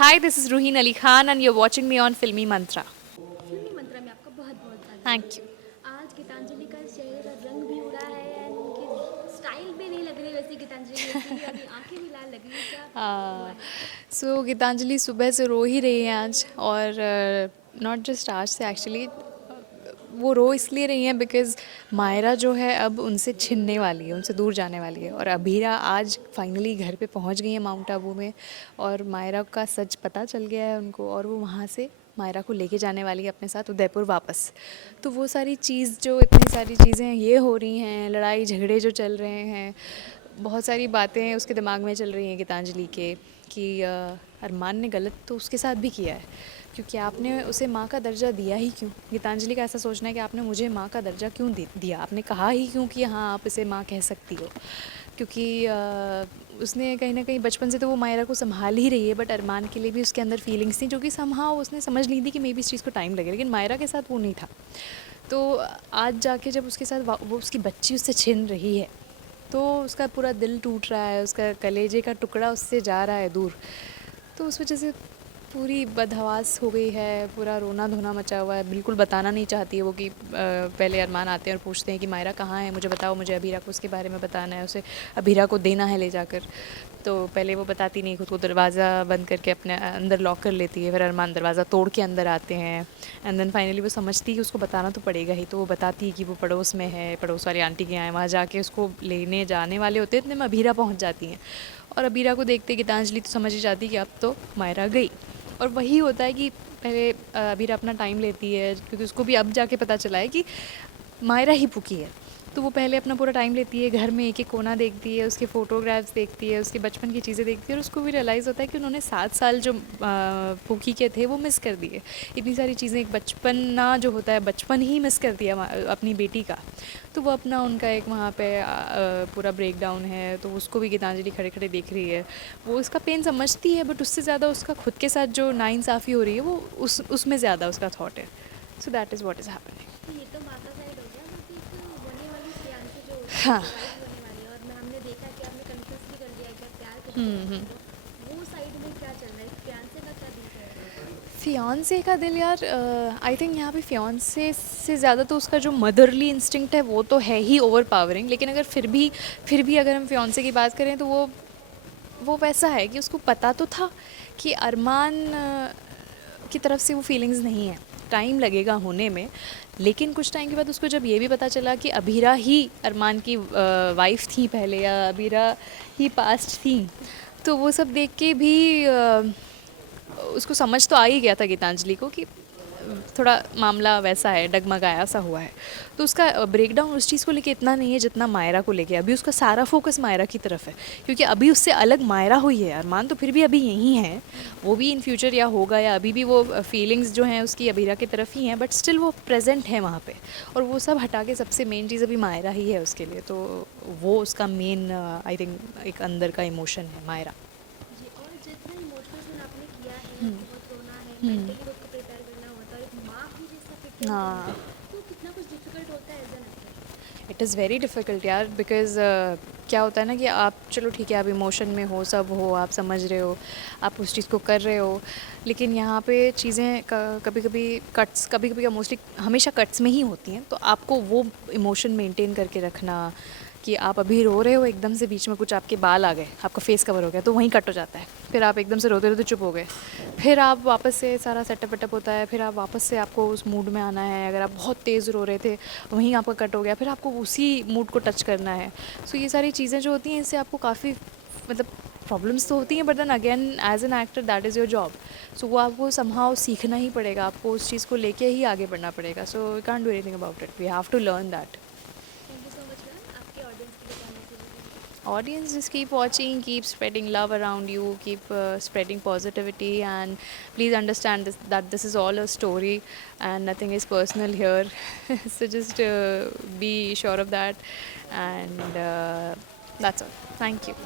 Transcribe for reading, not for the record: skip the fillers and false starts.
Hi, this is Ruheen Ali Khan, and you're watching me on Filmy Mantra. फिल्मी मंत्रा में आपका बहुत बहुत Thank स्वागत you. है। आज गीतांजलि का चेहरे का रंग भी उड़ा है एंड उनकी स्टाइल भी नहीं लग रही वैसी गीतांजलि जैसी और ये आंखें भी लाल लग रही है, क्या हुआ है? सो गीतांजलि सुबह से रो ही रही हैं आज, और नॉट जस्ट आज से एक्चुअली वो रो इसलिए रही हैं बिकॉज़ मायरा जो है अब उनसे छिनने वाली है, उनसे दूर जाने वाली है, और अभीरा आज फाइनली घर पे पहुंच गई है माउंट आबू में, और मायरा का सच पता चल गया है उनको, और वो वहाँ से मायरा को लेके जाने वाली है अपने साथ उदयपुर वापस। तो वो सारी चीज़, जो इतनी सारी चीज़ें ये हो रही हैं, लड़ाई झगड़े जो चल रहे हैं, बहुत सारी बातें उसके दिमाग में चल रही हैं गीतांजलि के, कि अरमान ने गलत तो उसके साथ भी किया है, क्योंकि आपने उसे माँ का दर्जा दिया ही क्यों। गीतांजलि का ऐसा सोचना है कि आपने मुझे माँ का दर्जा क्यों दिया, आपने कहा ही क्यों कि हाँ आप इसे माँ कह सकती हो। क्योंकि उसने कहीं ना कहीं बचपन से तो वो मायरा को संभाल ही रही है, बट अरमान के लिए भी उसके अंदर फीलिंग्स थी, जो कि समहाउ उसने समझ ली थी कि मे बी इस चीज़ को टाइम लगे, लेकिन मायरा के साथ वो नहीं था। तो आज जाके जब उसके साथ वो उसकी बच्ची उससे छिन रही है, तो उसका पूरा दिल टूट रहा है, उसका कलेजे का टुकड़ा उससे जा रहा है दूर। तो उस वजह से पूरी बदहवास हो गई है, पूरा रोना धोना मचा हुआ है। बिल्कुल बताना नहीं चाहती है वो कि पहले अरमान आते हैं और पूछते हैं कि मायरा कहाँ है, मुझे बताओ, मुझे अभीरा को उसके बारे में बताना है, उसे अभीरा को देना है ले जाकर। तो पहले वो बताती नहीं, खुद को दरवाज़ा बंद करके अपने अंदर लॉक कर लेती है, फिर अरमान दरवाज़ा तोड़ के अंदर आते हैं, एंड देन फाइनली वो समझती है कि उसको बताना तो पड़ेगा ही, तो वो बताती है कि वो पड़ोस में है, पड़ोस वाली आंटी के यहाँ है, वहाँ जाके उसको लेने जाने वाले होते हैं, इतने में अभीरा पहुँच जाती हैं। और अभीरा को देखते गीतांजलि तो समझ ही जाती कि अब तो मायरा गई। और वही होता है कि पहले अबीरा अपना टाइम लेती है, क्योंकि उसको भी अब जाके पता चला है कि मायरा ही पुकी है। तो वो पहले अपना पूरा टाइम लेती है, घर में एक एक कोना देखती है, उसके फ़ोटोग्राफ्स देखती है, उसके बचपन की चीज़ें देखती है, और उसको भी रियलाइज़ होता है कि उन्होंने 7 साल जो पुकी के थे वो मिस कर दिए। इतनी सारी चीज़ें, एक बचपना जो होता है, बचपन ही मिस कर दिया अपनी बेटी का। तो वो अपना उनका एक वहाँ पे पूरा ब्रेक डाउन है, तो उसको भी गीतांजलि खड़े खड़े देख रही है। वो उसका पेन समझती है, बट उससे ज़्यादा उसका खुद के साथ जो नाइंसाफ़ी हो रही है, वो उसमें ज़्यादा उसका थॉट है। So that is what is happening. तो ये तो माँ का साइड हो गया, बट एक होने वाली फियांसे जो होती है, हाँ। जो वाइफ होने वाली है, और हमने देखा कि आपने कन्फेस भी कर दिया कि आप प्यार करती हैं अरमान को। वो साइड में क्या चल रहा है, फियांसे का क्या दिल कर रहा है? फियांसे का दिल यार, आई थिंक यहाँ पे फियांसे से ज़्यादा तो उसका जो मदरली इंस्टिंक्ट है वो तो है ही ओवर पावरिंग, लेकिन अगर फिर भी अगर हम फियांसे की बात करें, तो वो वैसा है कि उसको पता तो था कि अरमान की तरफ से वो फीलिंग्स नहीं है, टाइम लगेगा होने में। लेकिन कुछ टाइम के बाद उसको जब ये भी पता चला कि अभीरा ही अरमान की वाइफ थी पहले, या अभीरा ही पास्ट थी, तो वो सब देख के भी उसको समझ तो आ ही गया था गीतांजलि को कि थोड़ा मामला वैसा है, डगमगाया सा हुआ है। तो उसका ब्रेकडाउन उस चीज़ को लेके इतना नहीं है जितना मायरा को लेके। अभी उसका सारा फोकस मायरा की तरफ है, क्योंकि अभी उससे अलग मायरा हुई है। अरमान तो फिर भी अभी यहीं है, वो भी इन फ्यूचर या होगा, या अभी भी वो फीलिंग्स जो हैं उसकी अबीरा की तरफ ही हैं, बट स्टिल वो प्रेजेंट है वहाँ पे। और वो सब हटा के सबसे मेन चीज़ अभी मायरा ही है उसके लिए। तो वो उसका मेन, आई थिंक, एक अंदर का इमोशन है मायरा। जी, और जितना इमोशनल सीन आपने किया है, बहुत रोना है, मेंटली खुद को प्रिपेयर करना होता है, और एक माँ ही जैसा फिट इन करना, हाँ, तो कितना कुछ डिफिकल्ट होता है as an actor. It is very difficult यार, बिकॉज़ क्या होता है ना कि आप, चलो ठीक है, आप इमोशन में हो, सब हो, आप समझ रहे हो, आप उस चीज़ को कर रहे हो, लेकिन यहाँ पे चीज़ें कभी कभी कट्स, कभी कभी मोस्टली हमेशा कट्स में ही होती हैं। तो आपको वो इमोशन मेंटेन करके रखना, कि आप अभी रो रहे हो, एकदम से बीच में कुछ आपके बाल आ गए, आपका फेस कवर हो गया, तो वहीं कट हो जाता है। फिर आप एकदम से रोते रोते चुप हो गए, फिर आप वापस से सारा सेटअप वेटअप होता है, फिर आप वापस से आपको उस मूड में आना है। अगर आप बहुत तेज़ रो रहे थे, वहीं आपका कट हो गया, फिर आपको उसी मूड को टच करना है। सो ये सारी चीज़ें जो होती हैं, इससे आपको काफ़ी, मतलब, प्रॉब्लम्स तो होती हैं, but then again as an actor that is your job. So वो आपको समहाउ सीखना ही पड़ेगा, आपको उस चीज़ को लेके ही आगे बढ़ना पड़ेगा। So we can't do anything about it, we have to learn that. Thank you so much ma'am, आपके ऑडियंस के लिए क्या मैसेज है? Audience, just keep watching, keep spreading love around you, keep spreading positivity, and please understand that this is all a story and nothing is personal here. So just be sure of that, and that's all. Thank you.